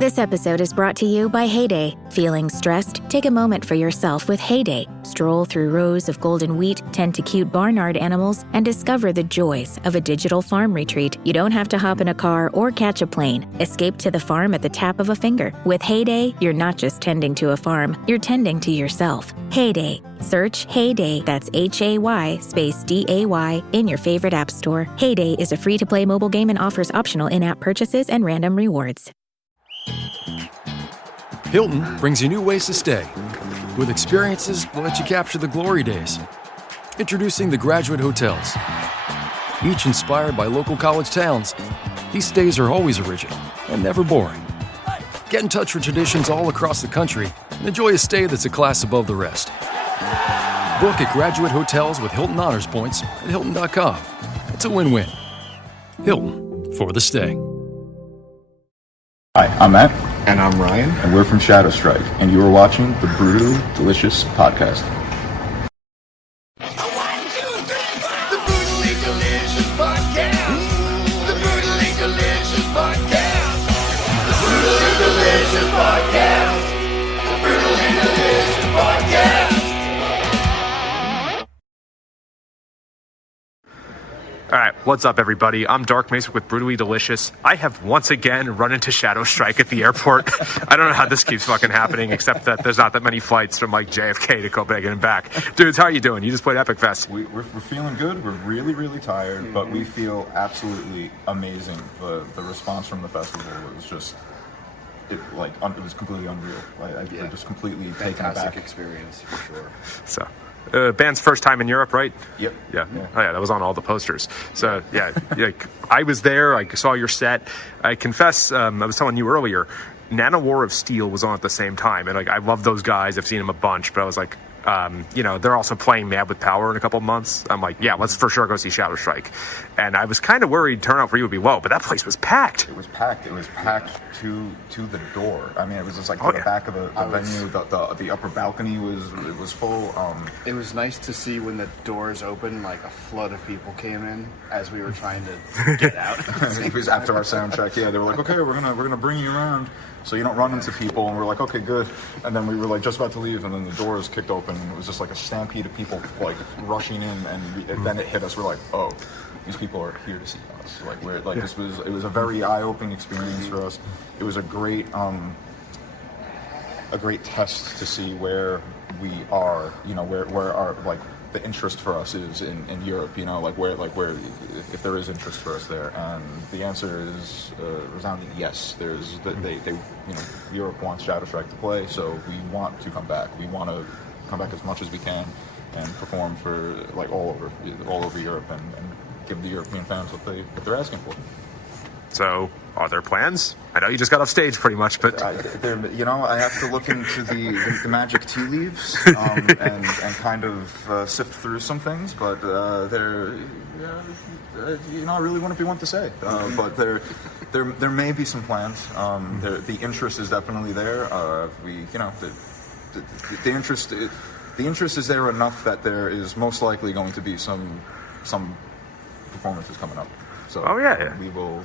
This episode is brought to you by Heyday. Feeling stressed? Take a moment for yourself with Heyday. Stroll through rows of golden wheat, tend to cute barnyard animals, and discover the joys of a digital farm retreat. You don't have to hop in a car or catch a plane. Escape to the farm at the tap of a finger. With Heyday, you're not just tending to a farm, you're tending to yourself. Heyday. Search Heyday, that's Hay space DAY, in your favorite app store. Heyday is a free-to-play mobile game and offers optional in-app purchases and random rewards. Hilton brings you new ways to stay, with experiences that let you capture the glory days. Introducing the Graduate Hotels. Each inspired by local college towns, these stays are always original and never boring. Get in touch with traditions all across the country and enjoy a stay that's a class above the rest. Book at Graduate Hotels with Hilton Honors Points at Hilton.com. It's a win-win. Hilton, for the stay. Hi, I'm Matt. And I'm Ryan. And we're from ShadowStrike. And you are watching the Brutally Delicious Podcast. The Brutally Delicious Podcast. The Brutally Delicious Podcast. The Brutally Delicious Podcast. The Brutally Delicious Podcast. All right, what's up, everybody? I'm Dark Macek with Brutally Delicious. I have once again run into ShadowStrike at the airport. I don't know how this keeps fucking happening, except that there's not that many flights from like JFK to Copenhagen and back. Dudes, how are you doing? You just played Epic Fest. We're feeling good. We're really, really tired, but we feel absolutely amazing. The response from the festival was just, it was completely unreal. We're just completely taken aback. Fantastic experience, for sure. So. Band's first time in Europe, right? Yep. Yeah. Oh, yeah, that was on all the posters. So, yeah, I was there. I saw your set. I confess, I was telling you earlier, Nano War of Steel was on at the same time. And, I love those guys. I've seen them a bunch. But I was like, they're also playing Mad with Power in a couple of months. I'm like, yeah, let's for sure go see ShadowStrike. And I was kind of worried turnout for you would be low, but that place was packed. It was packed. It was packed to the door. I mean, it was just like the back of the venue. The upper balcony was full. It was nice to see when the doors opened, like a flood of people came in as we were trying to get out. It was after our sound check. Yeah, they were like, okay, we're gonna bring you around so you don't run into people. And we're like, okay, good. And then we were like just about to leave, and then the doors kicked open, and it was just like a stampede of people like rushing in, and then it hit us. We're like, oh, these people are here to see us. It was a very eye-opening experience for us. It was a great test to see where we are, where our the interest for us is in Europe, where if there is interest for us there, and the answer is resounding yes. Europe wants ShadowStrike to play, so we want to come back. We want to come back as much as we can and perform for all over Europe and give the European fans what they're asking for. So, are there plans? I know you just got off stage pretty much, but... I have to look into the magic tea leaves and kind of sift through some things, but I really wouldn't be one to say. But there may be some plans. The interest is definitely there. The interest is there enough that there is most likely going to be some performances coming up. So we will.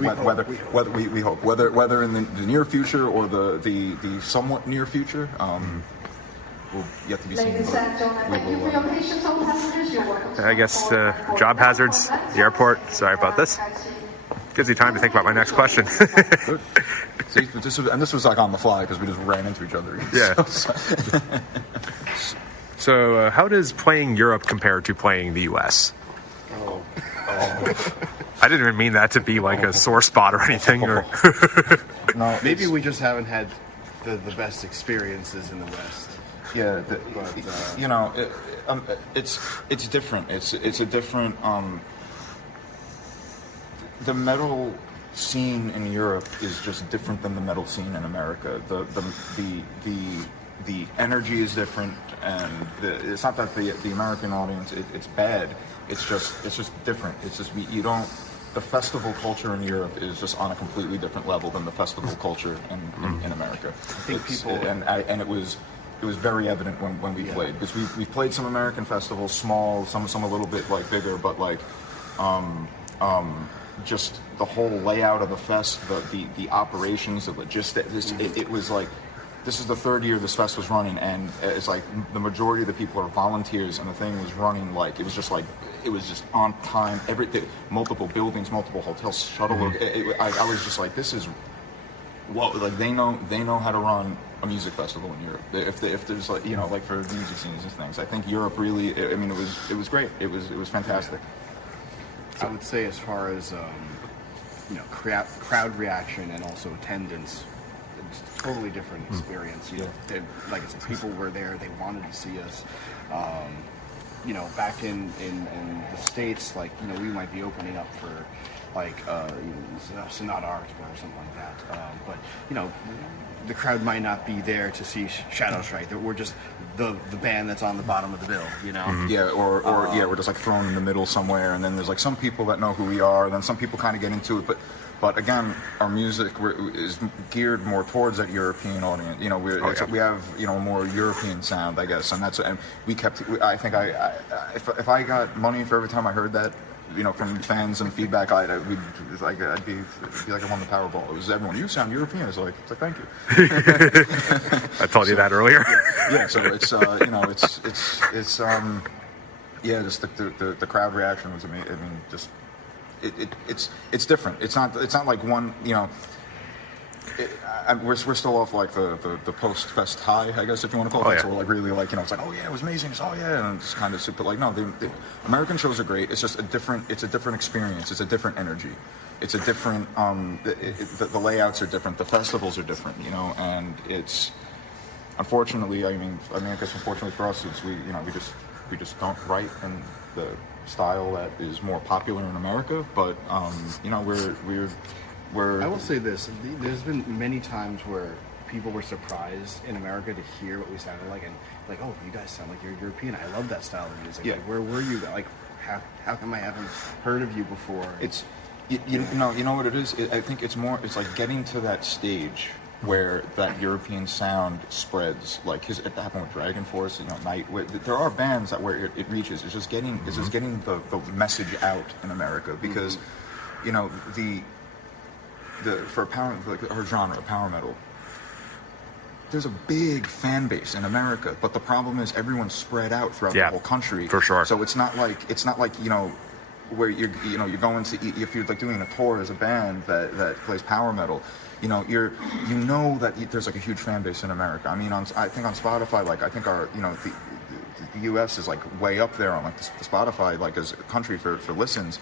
We hope whether in the near future or the somewhat near future, will yet to be seen. I guess job hazards, the airport. Sorry about this. Gives you time to think about my next question. See, this was like on the fly because we just ran into each other. Yeah. So how does playing Europe compare to playing the U.S.? I didn't even mean that to be like a sore spot or anything. No, maybe we just haven't had the best experiences in the West. Yeah, it's different. It's a different. The metal scene in Europe is just different than the metal scene in America. The energy is different, and it's not that the American audience it's bad. It's just different. It's just the festival culture in Europe is just on a completely different level than the festival culture in America. I think it was very evident when we played, because we've played some American festivals, small, some a little bit bigger, but just the whole layout of the fest, the operations, the logistics. It was like, this is the third year this fest was running, and it's like the majority of the people are volunteers, and the thing was running like it was just on time. Everything, multiple buildings, multiple hotels, shuttle. I was just like, this is what, like they know how to run a music festival in Europe. If there's like, you know, like for music scenes and things, I think Europe really. I mean, it was great. It was fantastic. I would say as far as you know, crowd reaction and also attendance, it's a totally different experience. You know, like I said, people were there, they wanted to see us. You know, back in the States, like, you know, we might be opening up for like Sonata Arctica or something like that. But you know, the crowd might not be there to see ShadowStrike. We're just the band that's on the bottom of the bill, you know? Yeah, or we're just like thrown in the middle somewhere, and then there's like some people that know who we are, and then some people kind of get into it, but again, our music is geared more towards that European audience. You know, we have, you know, a more European sound, I guess, and we kept. I think if I got money for every time I heard that, you know, from fans and feedback, I'd be like I won the Powerball. It was everyone. You sound European. It's like thank you. I told you that earlier. Yeah. So it's you know, it's yeah, just the crowd reaction was amazing. I mean, just it's different. It's not like one, you know. We're still off like the post fest high, I guess, if you want to call it. So we're like really like, you know, it's like, oh yeah, it was amazing. It's, oh yeah, and it's kind of super. Like, no, the American shows are great. It's just a different experience. It's a different energy. It's a different the layouts are different. The festivals are different, you know, and it's unfortunately, I mean, I guess unfortunately for us, it's we just don't write in the style that is more popular in America. But you know, we're I will say this: there's been many times where people were surprised in America to hear what we sounded like, and like, oh, you guys sound like you're European. I love that style of music. Yeah. Like, where were you? Like, how come I haven't heard of you before? It's you know what it is. I think it's like getting to that stage where that European sound spreads. Like it happened with Dragon Force, you know, Night. There are bands that where it reaches. It's just getting the message out in America, because you know for power, like our genre, power metal, there's a big fan base in America, but the problem is everyone's spread out throughout the whole country. For sure. So it's not like you know, where you're going to, if you're like doing a tour as a band that plays power metal, you know, that there's like a huge fan base in America. I mean, I think on Spotify, like I think our, you know, the US is like way up there on like the Spotify, like as a country for listens.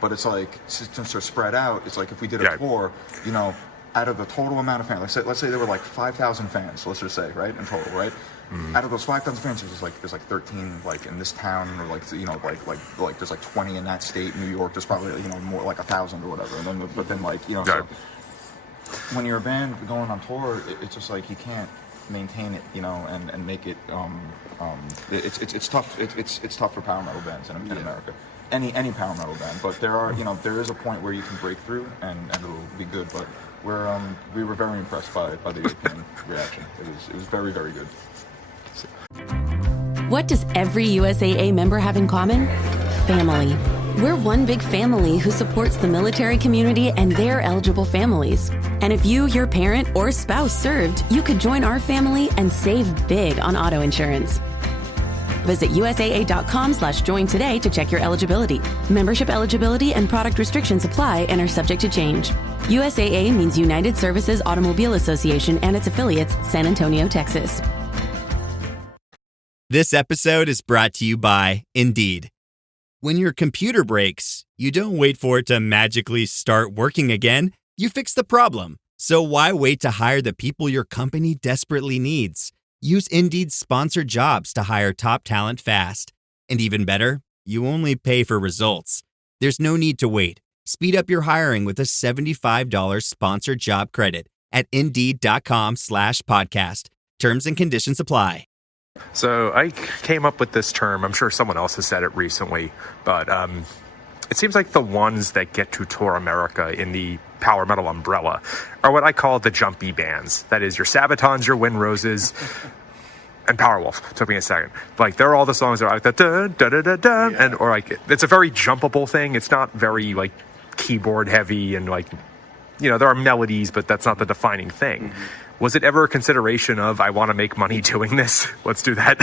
But it's like, since they're spread out, it's like if we did a tour, you know, out of the total amount of fans, let's say there were like 5,000 fans, let's just say, right, in total, right? Out of those 5,000 fans, there's like 13 like in this town, or like, you know, like there's like 20 in that state. New York, there's probably, you know, more like 1,000 or whatever. And then, but then like, you know, so when you're a band going on tour, it's just like you can't maintain it, you know, and make it. It's tough. It's tough for power metal bands in America. Any power metal band, but there is a point where you can break through and it'll be good. But we were very impressed by the European reaction. It was very, very good. What does every USAA member have in common? Family. We're one big family who supports the military community and their eligible families. And if you, your parent, or spouse served, you could join our family and save big on auto insurance. Visit USAA.com/join today to check your eligibility. Membership eligibility and product restrictions apply and are subject to change. USAA means United Services Automobile Association and its affiliates, San Antonio, Texas. This episode is brought to you by Indeed. When your computer breaks, you don't wait for it to magically start working again. You fix the problem. So why wait to hire the people your company desperately needs? Use Indeed's sponsored jobs to hire top talent fast. And even better, you only pay for results. There's no need to wait. Speed up your hiring with a $75 sponsored job credit at Indeed.com/podcast. Terms and conditions apply. So I came up with this term. I'm sure someone else has said it recently, but it seems like the ones that get to tour America in the power metal umbrella are what I call the jumpy bands. That is your Sabatons, your Wind Roses, and Powerwolf. Took me a second. Like, they're all the songs that are like the da da da da da, and or like it's a very jumpable thing. It's not very like keyboard heavy and like, you know, there are melodies, but that's not the defining thing. Was it ever a consideration of, I want to make money doing this? Let's do that.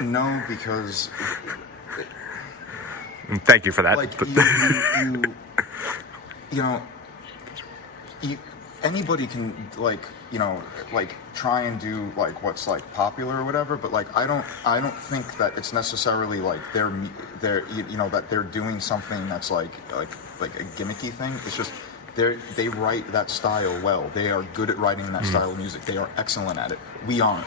No, because Thank you for that. like you know, anybody can like, you know, like try and do like what's like popular or whatever, but like I don't think that it's necessarily like they're you know, that they're doing something that's like a gimmicky thing. It's just they write that style well. They are good at writing that style of music. They are excellent at it. We aren't.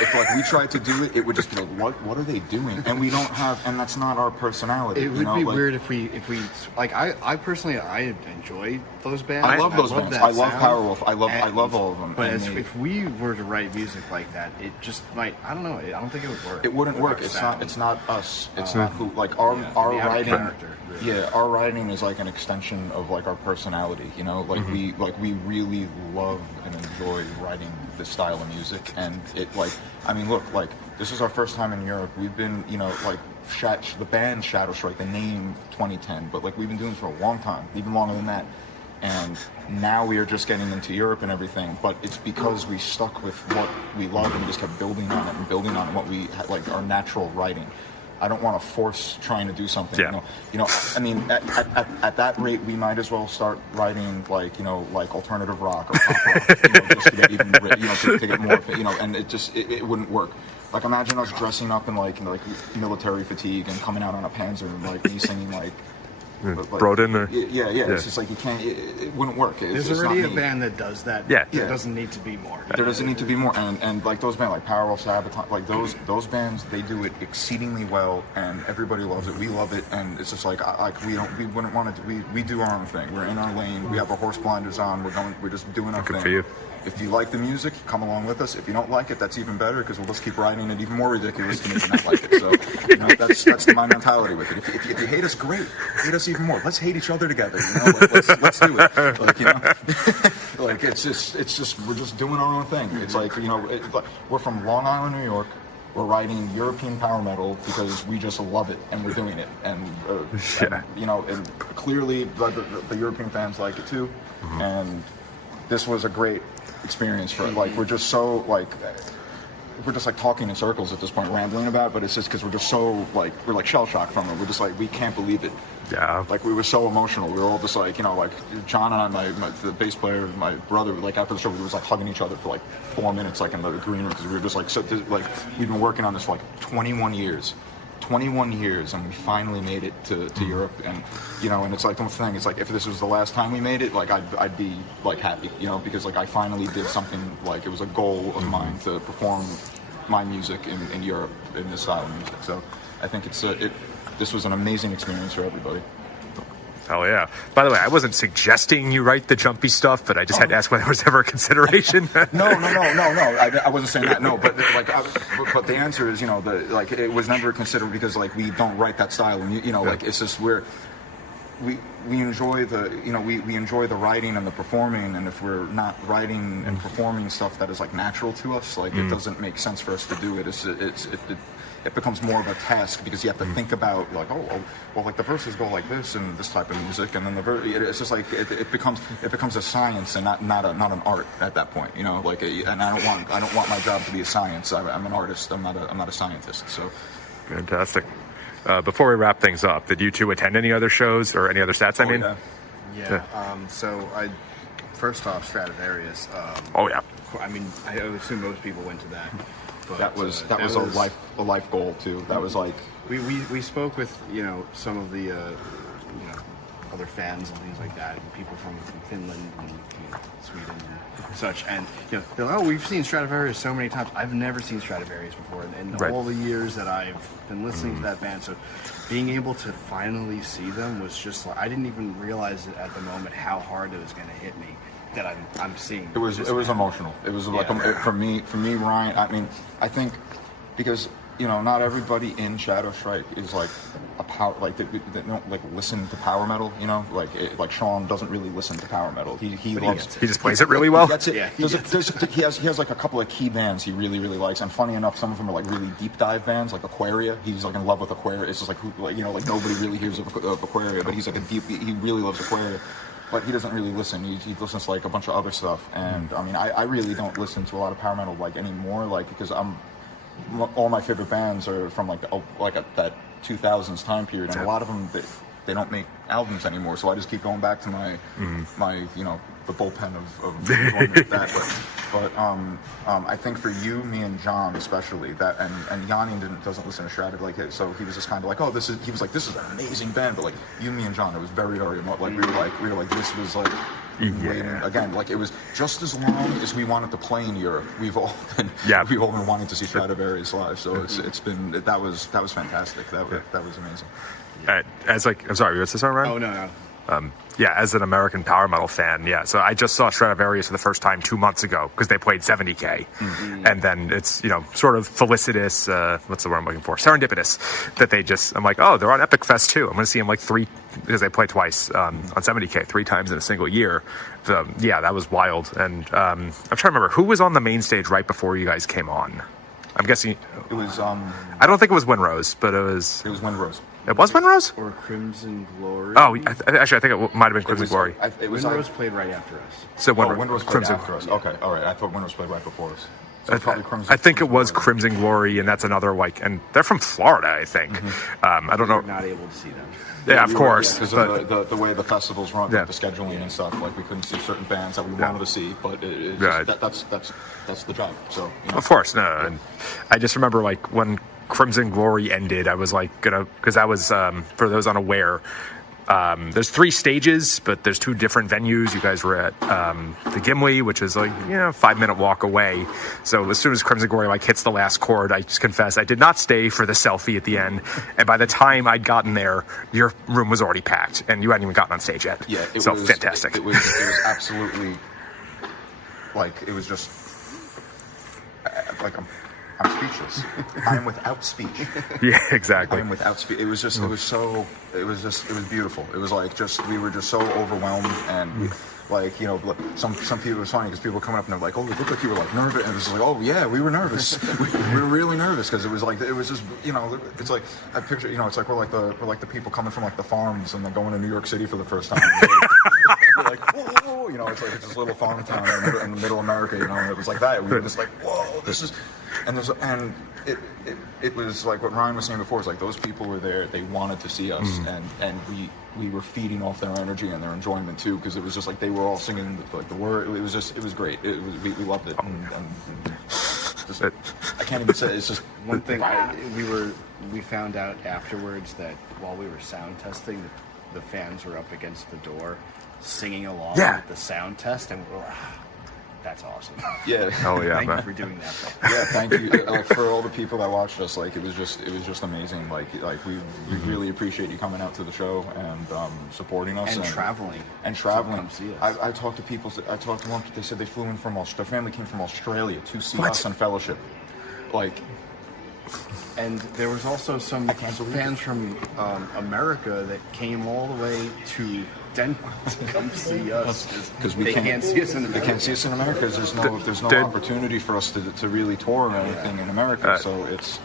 If like we tried to do it, it would just be like, what are they doing? And we don't have, and that's not our personality. It would you know? be like, weird if we like I personally I enjoy those bands. I love those bands. that I love sound. Powerwolf. I love all of them. But And if we were to write music like that, it just might. I don't know. I don't think it would work. it wouldn't with work. our It's sound. not. It's not us. It's not who. Like our the out of writing. character, really. Yeah, our writing is like an extension of like our personality. You know, like we really love and enjoy writing this style of music, and it like. I mean, look, like this is our first time in Europe. We've been, you know, like the band ShadowStrike, the name 2010, but like we've been doing it for a long time, even longer than that. And now we are just getting into Europe and everything, but it's because we stuck with what we love and we just kept building on it and building on what we had, like our natural writing. I don't want to force trying to do something. Yeah. You know. I mean, at that rate, we might as well start writing like, you know, like alternative rock or pop rock, you know, just to get even, you know, to get more, you know. And it just it wouldn't work. Like imagine us dressing up in like military fatigue and coming out on a Panzer and like me singing like. Broden or Yeah. It's just like you can't. It wouldn't work. There's it's already not a me. band that does that. Yeah. There doesn't need to be more. There doesn't need to be more, and like those bands like Powerwolf, Sabaton, like those bands, they do it exceedingly well, and everybody loves it. We love it, and it's just like we wouldn't want to. We do our own thing. We're in our lane. We have our horse blinders on. We're just doing our Good thing. for you. If you like the music, come along with us. If you don't like it, that's even better because we'll just keep writing it even more ridiculous to make you not like it. So you know, that's my mentality with it. If you hate us, great. Hate us even more. Let's hate each other together. You know, like, let's do it. Like, you know, like it's just we're just doing our own thing. It's like, you know, we're from Long Island, New York. We're writing European power metal because we just love it and we're doing it. And you know, and clearly the European fans like it too. And this was a great experience for it. Like we're just so like we're just like talking in circles at this point, rambling about it, but it's just because we're just so like we're like shell shocked from it. We're just like we can't believe it. Yeah. Like we were so emotional. We were all just like, you know, like John and I, the bass player, my brother, like after the show we was like hugging each other for like 4 minutes, like in the green room, because we were just like like we've been working on this for like 21 years. 21 years, and we finally made it to Europe, and you know, and it's like the thing. It's like if this was the last time we made it, like I'd be like happy, you know, because like I finally did something. Like it was a goal of mine to perform my music in Europe in this style of music. So I think this was an amazing experience for everybody. Hell yeah. By the way, I wasn't suggesting you write the jumpy stuff, but I just had to ask whether there was ever a consideration. No. I wasn't saying that. No, but like, but the answer is, you know, like it was never considered because like we don't write that style, and you know, like it's just we enjoy we enjoy the writing and the performing, and if we're not writing and performing stuff that is like natural to us, like it doesn't make sense for us to do it. It becomes more of a task because you have to think about like, well, like the verses go like this and this type of music, and then it's just like it becomes a science and not an art at that point, you know. Like, and I don't want my job to be a science. I'm an artist. I'm not a scientist. So, Fantastic. Before we wrap things up, did you two attend any other shows or any other stats? I mean, Yeah. So I first off Stradivarius. oh yeah. I mean, I assume most people went to that. But, that was a life goal too. That was like we spoke with, you know, some of the you know, other fans and things like that, and people from Finland and, you know, Sweden and such, and you know, they're like, oh, we've seen Stradivarius so many times. I've never seen Stradivarius before in Right. all the years that I've been listening to that band. So being able to finally see them was just like, I didn't even realize it at the moment how hard it was going to hit me that I'm seeing. it was emotional. It was like for me, Ryan. I mean, I think because not everybody in ShadowStrike is like a power, like they don't like listen to power metal. Like Sean doesn't really listen to power metal. He loves. He just plays it really well. He gets it. Yeah, he has like a couple of key bands he really likes, and funny enough, some of them are like really deep dive bands, like Aquaria. He's like in love with Aquaria. It's just like like nobody really hears of Aquaria, but he's like he really loves Aquaria. But he doesn't really listen. He listens to like a bunch of other stuff, and I mean, I really don't listen to a lot of power metal like anymore, like because all my favorite bands are from that 2000s time period, and a lot of them they don't make albums anymore. So I just keep going back to my the bullpen of going with that. But I think for you, me, and John especially, that and Yanni doesn't listen to Shrouded like it, so he was just kind of like, oh, this is an amazing band. But like you, me, and John, it was very like we were like this was like. Waiting again, like it was just as long as we wanted to play in Europe. We've all been wanting to see Stradivarius live. So it's been that was fantastic. That was amazing. As like, I'm sorry, what's this on, Ryan? Oh no. As an American power metal fan, so I just saw Stradivarius for the first time 2 months ago because they played 70K, and then it's sort of felicitous. What's the word I'm looking for? Serendipitous that I'm like, oh, they're on Epic Fest too. I'm going to see them like because they play twice on 70K, 3 times in a single year. So that was wild. And I'm trying to remember who was on the main stage right before you guys came on. I'm guessing it was. I don't think it was Windrose, but it was. It was Windrose. It was Windrose? Or Crimson Glory. Oh, actually, I think it might have been Crimson Glory. Windrose played right after us. So Windrose played Crimson after us. Okay, all right. I thought Windrose played right before us. So I think it was Crimson Glory, and that's another and they're from Florida, I think. I don't know. We were not able to see them. Yeah, of course. Because of the way the festivals run, the scheduling and stuff, like we couldn't see certain bands that we wanted to see, but that's the job. So of course, no. And I just remember when Crimson Glory ended, I was because that was for those unaware. There's 3 stages, but there's 2 different venues. You guys were at the Gimli, which is 5-minute walk away. So as soon as Crimson Glory hits the last chord, I just confess I did not stay for the selfie at the end. And by the time I'd gotten there, your room was already packed, and you hadn't even gotten on stage yet. Yeah, it was fantastic. It was absolutely it was just I'm speechless. I am without speech. Yeah, exactly. I am without speech. It was beautiful. It was we were just so overwhelmed, and some people, it was funny because people were coming up and they're like, oh, it looked like you were nervous, and it was like, oh yeah, we were nervous. we were really nervous because it was just it's like I picture it's like we're the people coming from the farms and they're going to New York City for the first time. You're like, whoa, it's like it's this little farm town in the middle of America, and it was like that. We were just like, whoa, this is, and it was like what Ryan was saying before. It's like those people were there, they wanted to see us, and we were feeding off their energy and their enjoyment too, because it was just they were all singing the word. It was great. We loved it, I can't even say. It's just one thing. We found out afterwards that while we were sound testing, the fans were up against the door singing along with the sound test, and we're like, that's awesome. Yeah. Oh yeah. Thank you for doing that. Yeah, thank you. For all the people that watched us, it was just amazing. We really appreciate you coming out to the show and supporting us and traveling. Come see us. I talked to people. I talked to one. They said they flew in from their family came from Australia to see us on Fellowship. And there was also some fans from America that came all the way to Denmark to come see us because they can't see us in America. They can't see us in America because there's no opportunity for us to really tour or anything in America. So it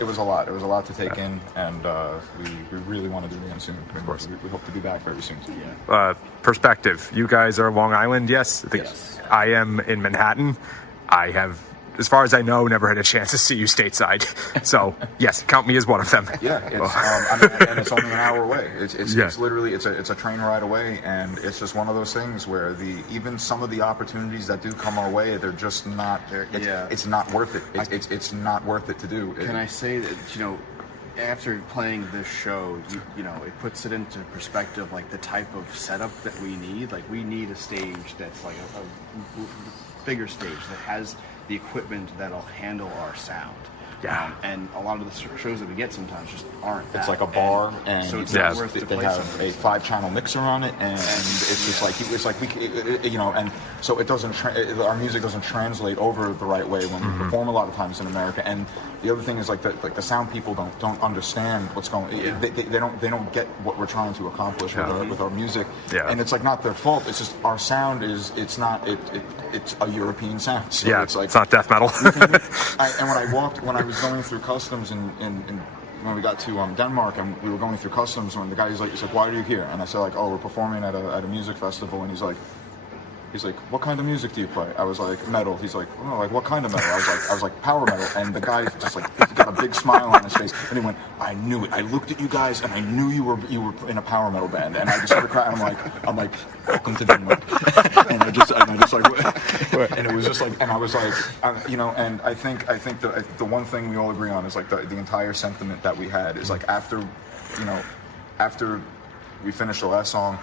was a lot. It was a lot to take in, and we really want to do it again soon. Of course, we hope to be back very soon. Perspective. You guys are Long Island, yes? Yes. I am in Manhattan. I have, as far as I know, never had a chance to see you stateside. So, yes, count me as one of them. Yeah, and it's only an hour away. It's literally it's a train ride away, and it's just one of those things where even some of the opportunities that do come our way, they're just not there. It's not worth it. It's not worth it to do. Can I say that after playing this show, it puts it into perspective, the type of setup that we need. We need a stage that's a bigger stage that has the equipment that'll handle our sound. Yeah. And a lot of the shows that we get sometimes just aren't that. It's like a bar, and so it's Yeah. not worth to they play have something. a 5-channel mixer on it, and it's just like and so it doesn't. Our music doesn't translate over the right way when we perform a lot of times in America. And the other thing is like the sound people don't understand what's going. Yeah. They don't get what we're trying to accomplish with our music. Yeah. And it's like not their fault. It's just our sound it's a European sound. So Yeah, it's like it's not death metal. and when I was going through customs and when we got to Denmark and we were going through customs, when the guy he's like, why are you here? And I said like, oh, we're performing at a music festival. And he's like, what kind of music do you play? I was like, metal. He's like, oh, like what kind of metal? I was like, power metal. And the guy just like he got a big smile on his face, and he went, I knew it. I looked at you guys, and I knew you were in a power metal band. And I just started crying. I'm like, welcome to Denmark. and I just like, and it was just like, and I was like, and I think the one thing we all agree on is like the entire sentiment that we had is like after we finished the last song,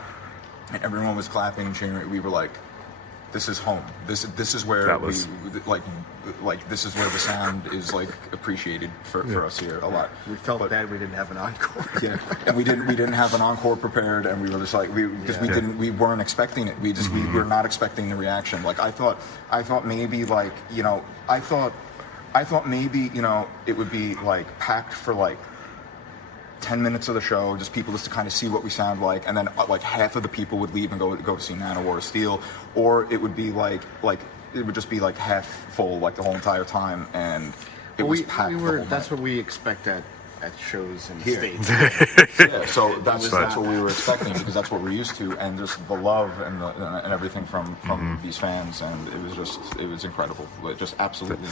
and everyone was clapping and cheering, we were like, this is home. This is where this is where the sound is like appreciated for us here a lot. We felt bad we didn't have an encore. Yeah, and we didn't have an encore prepared, and we were just like we weren't expecting it. We were not expecting the reaction. Like I thought maybe like I thought maybe it would be like packed for like 10 minutes of the show, just people just to kind of see what we sound like, and then like half of the people would leave and go to see Manowar of Steel, or it would be like it would just be like half full like the whole entire time, and it was packed. That's what we expect at shows in the Here. States. Yeah, so that's what we were expecting, because that's what we're used to, and just the love and everything from these fans, and it was incredible, just absolutely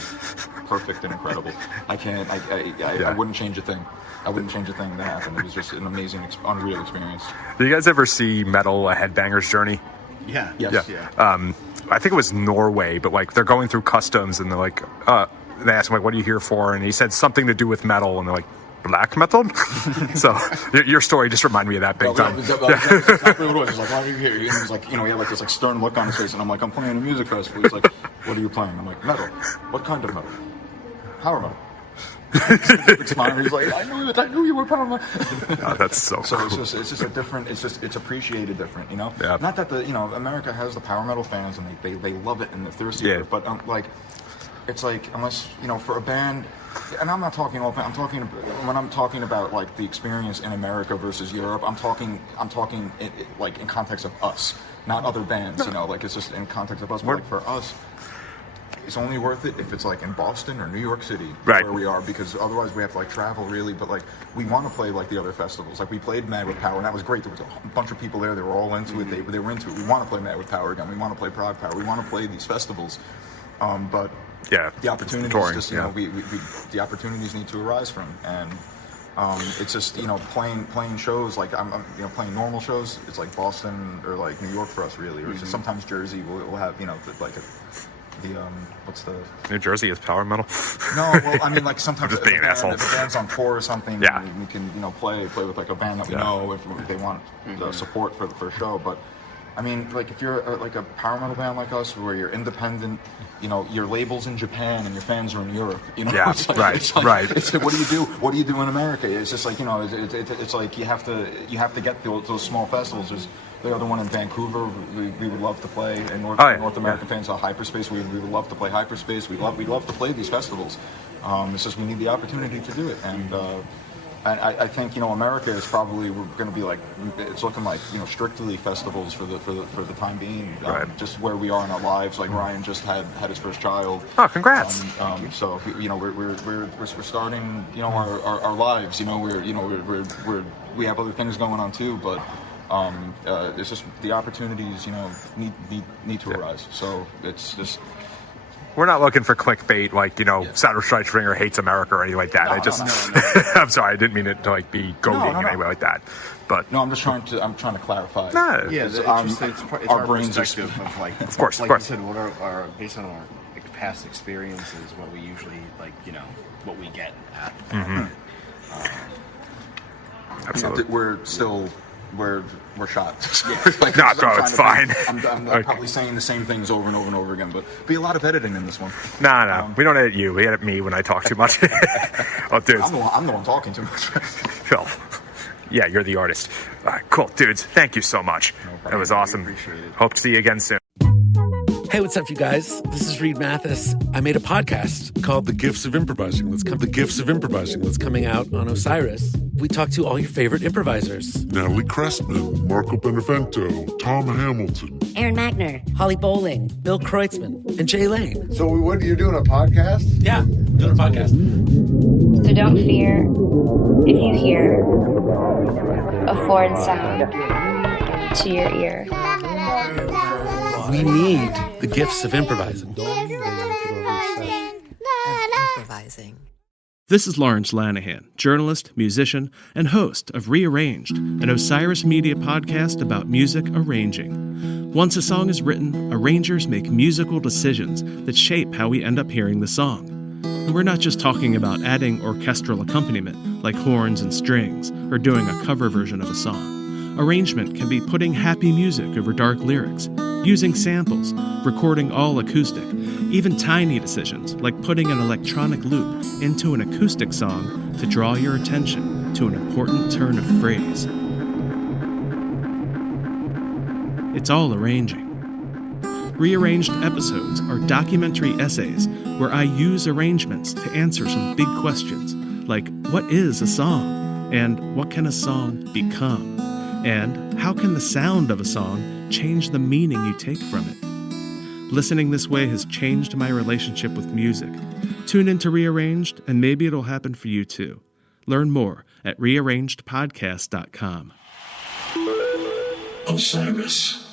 perfect and incredible. I wouldn't change a thing. I wouldn't change a thing that happened. It was just an amazing, unreal experience. Do you guys ever see Metal: A Headbanger's Journey? Yeah. Yes. Yeah. I think it was Norway, but like they're going through customs and they're like, they asked him like, what are you here for? And he said something to do with metal, and they're like, black metal? So your story just reminded me of that big time. That's exactly what it was. He's like, why are you here? And he's like, he had like this like stern look on his face, and I'm like, I'm playing a music festival. He's like, what are you playing? I'm like, metal. What kind of metal? Power metal. He's like, I knew you were power metal. Oh, that's so cool. It's just a different. It's appreciated different. Yeah. Not that America has the power metal fans and they love it and they're thirsty for it, but like, it's like unless for a band. And I'm not talking all. When I'm talking about like the experience in America versus Europe, I'm talking like in context of us, not other bands. Like it's just in context of us. But like for us, it's only worth it if it's like in Boston or New York City, right, where we are, because otherwise we have to like travel really. But like we want to play like the other festivals. Like we played Mad with Power, and that was great. There was a bunch of people there. They were all into it. They were into it. We want to play Mad with Power again. We want to play Prague Power. We want to play these festivals. But yeah, the opportunities touring, just we the opportunities need to arise from, and it's just playing shows like I'm playing normal shows. It's like Boston or like New York for us really, or just sometimes Jersey will have what's the New Jersey is power metal. No, well I mean like sometimes just being an asshole. If a band's on tour or something, yeah, we can play with like a band that we know if they want the support for the first show, but. I mean, like if you're like a power metal band like us, where you're independent, your label's in Japan and your fans are in Europe. Yeah, it's like, right. It's like, what do you do? What do you do in America? It's just like it's like you have to get those small festivals. There's the other one in Vancouver. We would love to play in North American fans. Hyperspace. We would love to play Hyperspace. We'd love to play these festivals. It's just we need the opportunity to do it, and I think America is probably going to be like it's looking like strictly festivals for the time being, just where we are in our lives. Like Ryan just had his first child. Oh, congrats! So we're starting our lives. We have other things going on too, but it's just the opportunities need to arise. So it's just. We're not looking for clickbait like ShadowStrike Stringer hates America or anything like that. No. I'm sorry, I didn't mean it to like be goading in any way like that. But no, I'm trying to clarify. Yeah, it's our brains perspective of like, of course, you said, what are our based on our past experiences, what we usually what we get at. Absolutely, we're still we're shot. Like, no, bro, it's fine. I'm probably saying the same things over and over and over again, but be a lot of editing in this one. No, we don't edit you. We edit me when I talk too much. Oh, dudes. I'm the one talking too much. Phil. Yeah, you're the artist. Cool, dudes. Thank you so much. That was awesome. Appreciate it. Hope to see you again soon. Hey, what's up, you guys? This is Reed Mathis. I made a podcast called The Gifts of Improvising. That's coming out on Osiris. We talk to all your favorite improvisers. Natalie Cressman, Marco Benevento, Tom Hamilton, Aaron Magner, Holly Bowling, Bill Kreutzmann, and Jay Lane. So what, you're doing a podcast? Yeah, doing a podcast. So don't fear if you hear a foreign sound to your ear. We need the gifts of improvising. This is Lawrence Lanahan, journalist, musician, and host of Rearranged, an Osiris Media podcast about music arranging. Once a song is written, arrangers make musical decisions that shape how we end up hearing the song. And we're not just talking about adding orchestral accompaniment like horns and strings, or doing a cover version of a song. Arrangement can be putting happy music over dark lyrics, using samples, recording all acoustic, even tiny decisions like putting an electronic loop into an acoustic song to draw your attention to an important turn of phrase. It's all arranging. Rearranged episodes are documentary essays where I use arrangements to answer some big questions like what is a song? And what can a song become? And how can the sound of a song change the meaning you take from it? Listening this way has changed my relationship with music. Tune into Rearranged, and maybe it'll happen for you too. Learn more at rearrangedpodcast.com. Osiris.